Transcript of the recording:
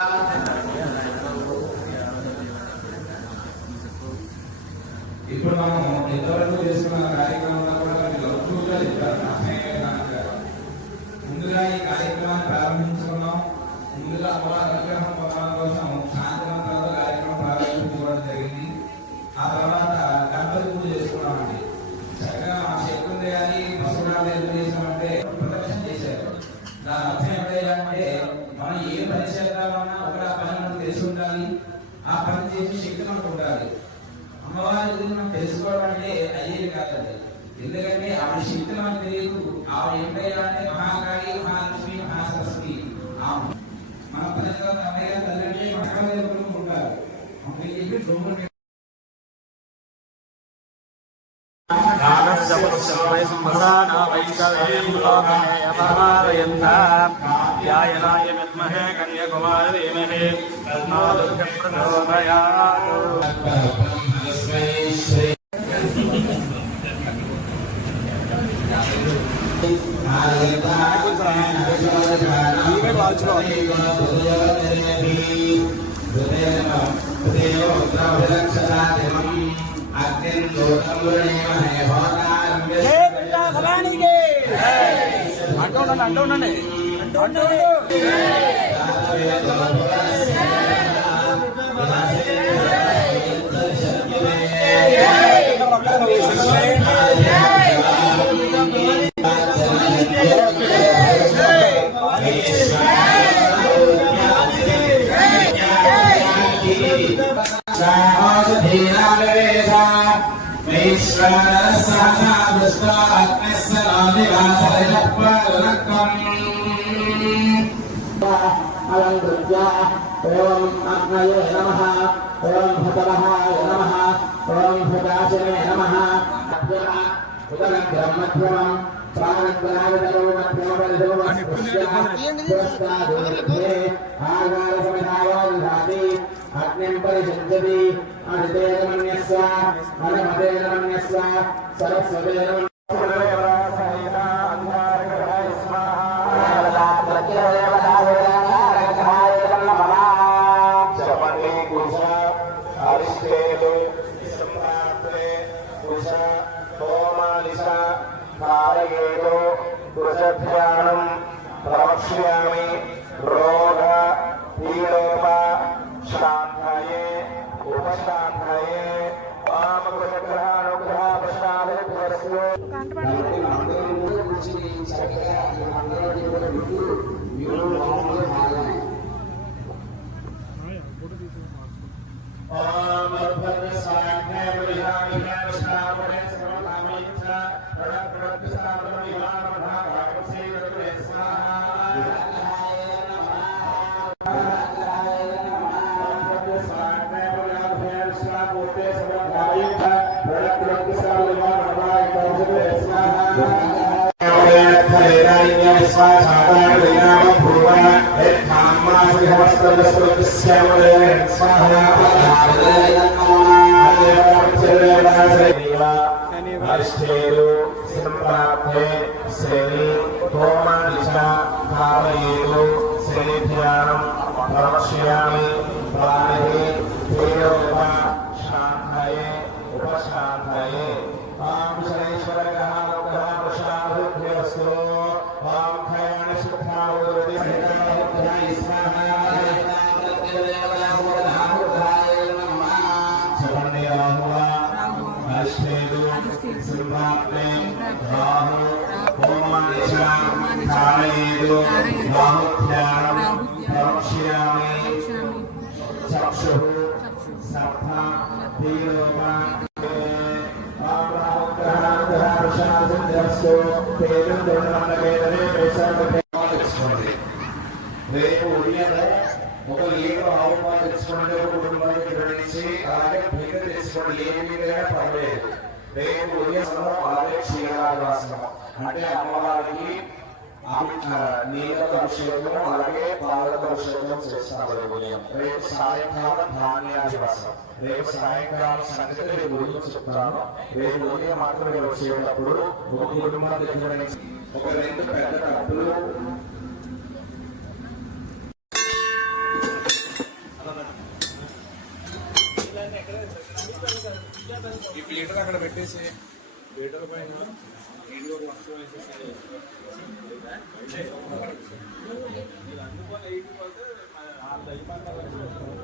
ఇప్పుడు మనం ఎంతవరకు చేసుకున్న కార్యక్రమంలో కూడా ముందుగా ఈ కార్యక్రమాన్ని ప్రారంభించుకున్నాం. ముందుగా అమ్మవారి అనుగ్రహం పొందడం కోసం శాంతివంతంగా కార్యక్రమం ప్రారంభించుకోవడం జరిగింది. ఆ తర్వాత గణపతి పూజ చేసుకున్నామండి. చక్కగా మా శక్తి కానీ పశువులు ఎందుకు చేసామంటే ప్రదక్షిణ చేశారు. దాని అర్థం ఏంటంటే మనం ఏ పని చేద్దామన్నా ఒక పని మనకు తెలిసి ఉండాలి, ఆ పని చేసే శక్తి మనకు ఉండాలి. అమ్మవారి గురించి మనం తెలుసుకోవడం అంటే అయ్యేది కాదండి. ఎందుకంటే ఆమె శక్తి మనకు తెలియదు. ఆమె ఏంటంటే మహాకాళి, మహాలక్ష్మి, మహాసరస్వతి. మన ప్రజల అన్నయ్య తల్లి మహాదేవులు ఉంటారు. ध्यायनाय विद्महे कन्याकुमारी धीमहि तन्नो दुर्गः प्रचोदयात्। అంటూనండి ओम अग्नये नमः, ओम भतवहाय नमः, ओम भदाशने नमः। उदरग्रम मध्यमं प्राणग्रावितरो मध्यमपरिधो पुरस्तादोर्ध्ये आगारसमिधायोधाति अग्निं परिषज्यति अनितेनमन्यस्व अनमतेनमन्यस्व सरस्वतेनमन्यस्व प्रवक्ष्यामि रोग पीडोप शांतये उपशांतये वामग्रहानुग्रह प्रसादे पुरस्यो ओम भद्र साध्य विहारि नमस्कारपरे सर्वकामेच्छा प्रदत्त साधन विहार भागवत से स्वाहा संप्राप्ते श्रेणी होमानिशा भावयेतु श्रेणीभ्यां प्रवक्ष्यामि प्राणे पीडोप शांतये उपशांतये ओम शनेश्वरः अनुग्रह प्रसादभ्यस्तु ओम खयानि सुखावृद्धि सहिताय स्वाहा संप्राप्ते राहु होमानिशा भावयेतु बाहुभ्यां प्रवक्ष्यामि चक्षुः सप्ता पीडोप రేపు ఉదయాన్నే ఒక లీటర్ ఆవు పాలు తెచ్చుకోండి, ఒక కుటుంబానికి నిర్ణయించి అలాగే బీగ తెచ్చుకోండి, ఏ మీదైనా పర్లేదు. రేపు ఉదయంలో అలాగే క్షీరాభాసనం అంటే అమ్మవారికి నీళ్ళతో అభిషేకం అలాగే పాలతో అభిషేకం చేస్తారు ఉదయం. రేపు సాయంకాలం ధాన్యాధివాసం, రేపు సాయంకాలం సంగతి రేపు ఉదయం చెప్తాను. రేపు ఉదయం మాత్రం వచ్చేటప్పుడు ఒక కుటుంబం దగ్గర ఒక 2 పెద్ద కప్పులు ఈ ప్లేటర్ అక్కడ పెట్టేసి ప్లేటర్ పైన నీళ్ళు ఒక వస్తువు వేసేసి అందుకని 8 పోతే 6 అయిపోయింది.